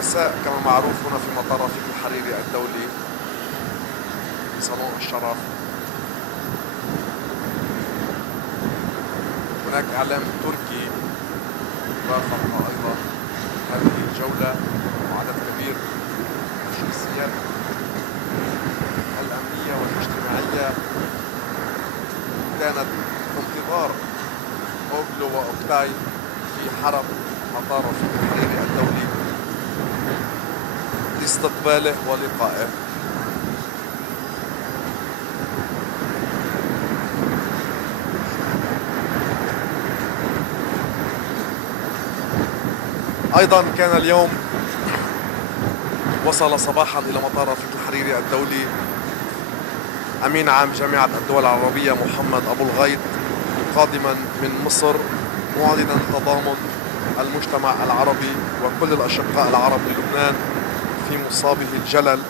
الرؤساء كما معروف هنا في مطار رفيق الحريري الدولي في صالون الشرف. هناك إعلام تركي رافق أيضا هذه الجولة، وعدد كبير من الشخصيات الأمنية والاجتماعية كانت بانتظار أوغلو وأوكتاي في حرم مطار رفيق الحريري الدولي لاستقباله ولقائه. أيضا كان اليوم وصل صباحا إلى مطار رفيق الحريري الدولي أمين عام جامعة الدول العربية محمد أبو الغيط قادما من مصر، معلنا تضامن المجتمع العربي وكل الأشقاء العرب للبنان في مصابه الجلل،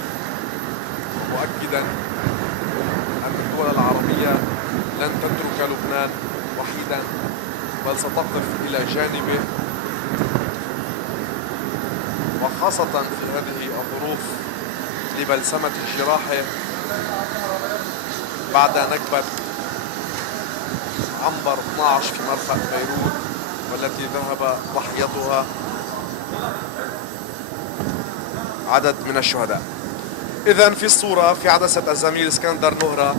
مؤكدا أن الدول العربية لن تترك لبنان وحيدا بل ستقف إلى جانبه، وخاصة في هذه الظروف لبلسمة جراحه بعد نكبة عنبر 12 في مرفأ بيروت والتي ذهب ضحيتها عدد من الشهداء. إذن في الصورة في عدسة الزميل اسكندر نهرة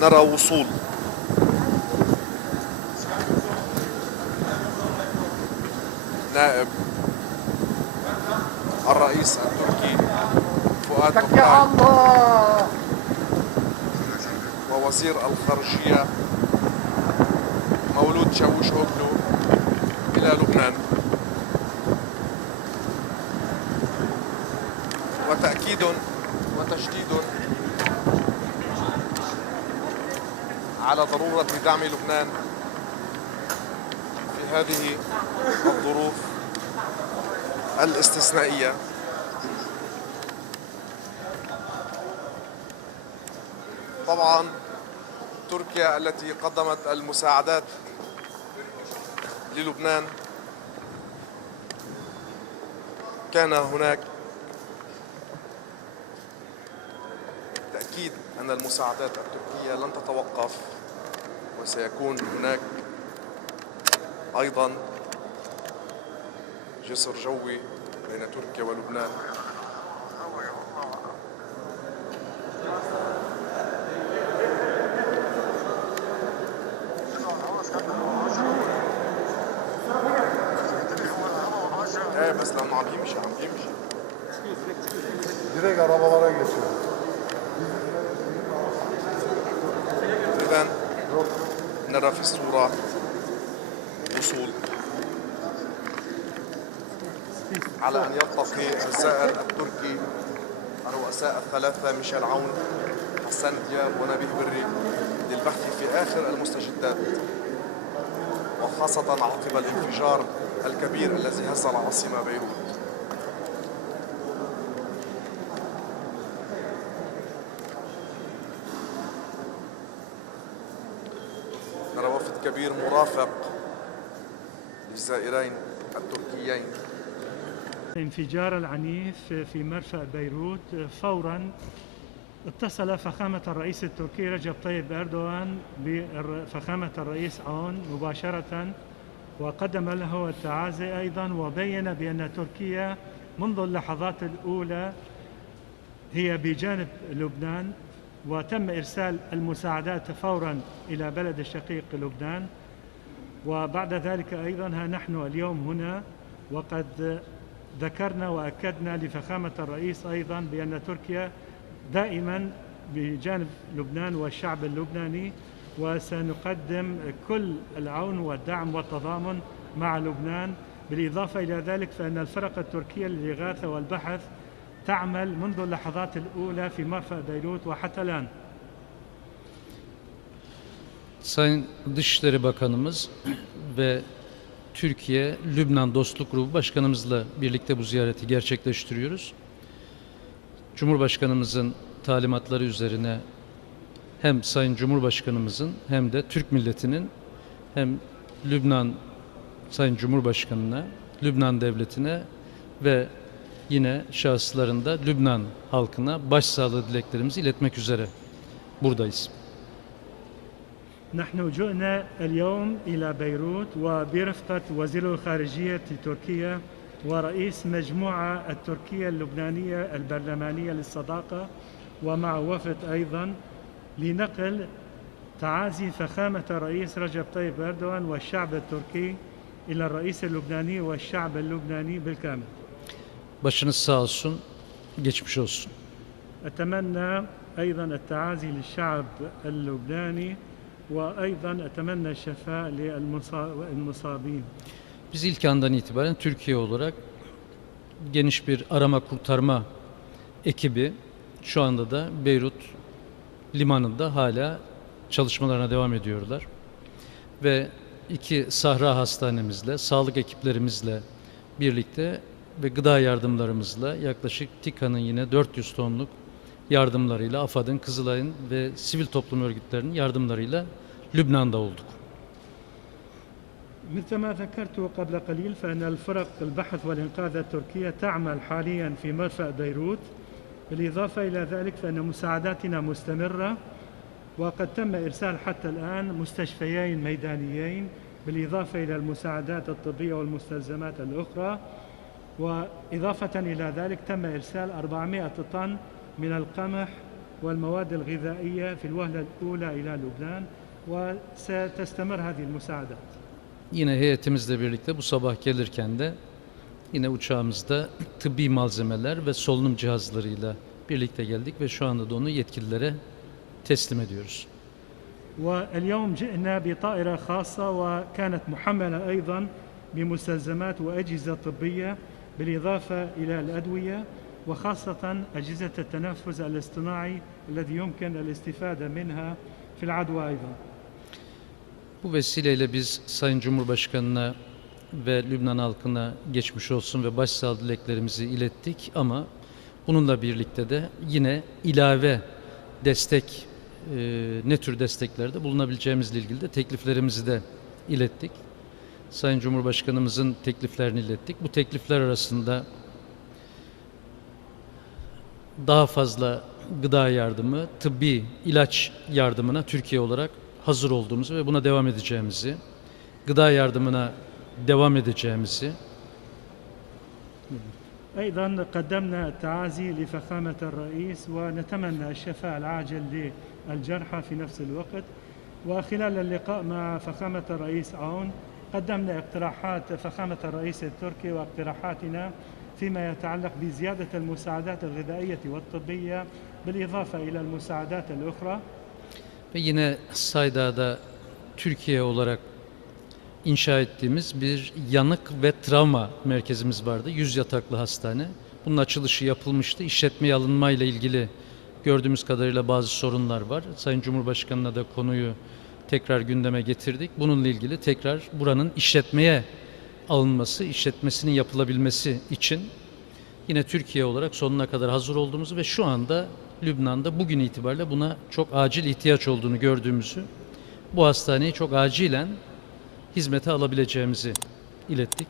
نرى وصول نائب الرئيس التركي فؤاد أوكتاي ووزير الخارجية مولود شاوش أوغلو إلى لبنان، وتأكيد وتشديد على ضرورة دعم لبنان في هذه الظروف الاستثنائية. طبعا تركيا التي قدمت المساعدات للبنان كان هناك تأكيد أن المساعدات التركية لن تتوقف، وسيكون هناك أيضا جسر جوي بين تركيا ولبنان. ايه بس لما عم يمشي direkt arabalara geçiyor. إذن نرى في الصورة وصول على أن يلتقي الزائر التركي الرؤساء الثلاثة ميشيل عون، حسان دياب ونبيه بري للبحث في آخر المستجدات، وخاصة عقب الانفجار الكبير الذي هز العاصمة بيروت. نرى وفد كبير مرافق للزائرين التركيين. الانفجار العنيف في مرفأ بيروت فوراً اتصل فخامة الرئيس التركي رجب طيب أردوغان بفخامة الرئيس عون مباشرة وقدم له التعازي أيضاً، وبين بأن تركيا منذ اللحظات الأولى هي بجانب لبنان، وتم إرسال المساعدات فوراً إلى بلد الشقيق لبنان. وبعد ذلك أيضاً نحن اليوم هنا وقد ذكرنا وأكدنا لفخامة الرئيس أيضاً بأن تركيا دائماً بجانب لبنان والشعب اللبناني، وسنقدم كل العون والدعم والتضامن مع لبنان. بالإضافة إلى ذلك فإن الفرق التركية للإغاثة والبحث تعمل منذ اللحظات الأولى في مرفأ بيروت وحتى الآن. Sayın Dışişleri Bakanımız ve Türkiye-Lübnan Dostluk Grubu Başkanımızla birlikte bu ziyareti gerçekleştiriyoruz. Cumhurbaşkanımızın talimatları üzerine hem Sayın Cumhurbaşkanımızın hem de Türk milletinin hem Lübnan Sayın Cumhurbaşkanı'na, Lübnan Devleti'ne ve yine şahıslarında Lübnan halkına başsağlığı dileklerimizi iletmek üzere buradayız. نحن جئنا اليوم إلى بيروت وبرفقة وزير الخارجية تركيا ورئيس مجموعة التركية اللبنانية البرلمانية للصداقة ومع وفد أيضا لنقل تعازي فخامة الرئيس رجب طيب أردوغان والشعب التركي إلى الرئيس اللبناني والشعب اللبناني بالكامل. Başınız sağ olsun, geçmiş olsun. أتمنى أيضا التعازي للشعب اللبناني وأيضا أتمنى الشفاء للمصابين. Biz ilk andan itibaren Türkiye olarak geniş bir arama kurtarma ekibi şu anda da Beyrut limanında hala çalışmalarına devam ediyorlar. Ve 2 Sahra hastanemizle, sağlık ekiplerimizle birlikte ve gıda yardımlarımızla yaklaşık TİKA'nın yine 400 tonluk yardımlarıyla, AFAD'ın, Kızılay'ın ve sivil toplum örgütlerinin yardımlarıyla Lübnan'da olduk. مثل ما ذكرت قبل قليل فإن الفرق البحث والإنقاذ التركية تعمل حاليا في مرفأ بيروت. بالإضافة إلى ذلك فإن مساعداتنا مستمرة وقد تم إرسال حتى الآن مستشفيين ميدانيين بالإضافة إلى المساعدات الطبية والمستلزمات الأخرى. وإضافة إلى ذلك تم إرسال 400 طن من القمح والمواد الغذائية في الوهلة الأولى إلى لبنان وستستمر هذه المساعدات. Yine heyetimizle birlikte bu sabah gelirken de yine uçağımızda tıbbi malzemeler ve solunum cihazlarıyla birlikte geldik ve şu anda da onu yetkililere teslim ediyoruz. واليوم جئنا بطائرة خاصة وكانت محملة أيضا بمستلزمات وأجهزة طبية بالإضافة إلى الأدوية وخاصة أجهزة التنفس الاصطناعي الذي يمكن الاستفادة منها في العدوى أيضا. Bu vesileyle biz Sayın Cumhurbaşkanı'na ve Lübnan halkına geçmiş olsun ve başsağlığı dileklerimizi ilettik ama bununla birlikte de yine ilave destek, ne tür desteklerde bulunabileceğimizle ilgili de tekliflerimizi de ilettik. Sayın Cumhurbaşkanımızın tekliflerini ilettik. Bu teklifler arasında daha fazla gıda yardımı, tıbbi ilaç yardımına Türkiye olarak hazır olduğumuzu ve buna devam edeceğimizi, gıda yardımına devam edeceğimizi. أيضا قدمنا التعازي لفخامة الرئيس ونتمنى الشفاء العاجل للجرحى في نفس الوقت. وخلال اللقاء مع فخامة الرئيس عون قدمنا اقتراحات فخامة الرئيس التركي واقتراحاتنا فيما يتعلق بزيادة المساعدات الغذائية والطبية بالإضافة إلى المساعدات الأخرى. Ve yine Sayda'da Türkiye olarak inşa ettiğimiz bir yanık ve travma merkezimiz vardı. 100 yataklı hastane. Bunun açılışı yapılmıştı. İşletmeye alınmayla ilgili gördüğümüz kadarıyla bazı sorunlar var. Sayın Cumhurbaşkanı'na da konuyu tekrar gündeme getirdik. Bununla ilgili tekrar buranın işletmeye alınması, işletmesinin yapılabilmesi için yine Türkiye olarak sonuna kadar hazır olduğumuzu ve şu anda Lübnan'da bugün itibariyle buna çok acil ihtiyaç olduğunu gördüğümüzü, bu hastaneyi çok acilen hizmete alabileceğimizi ilettik.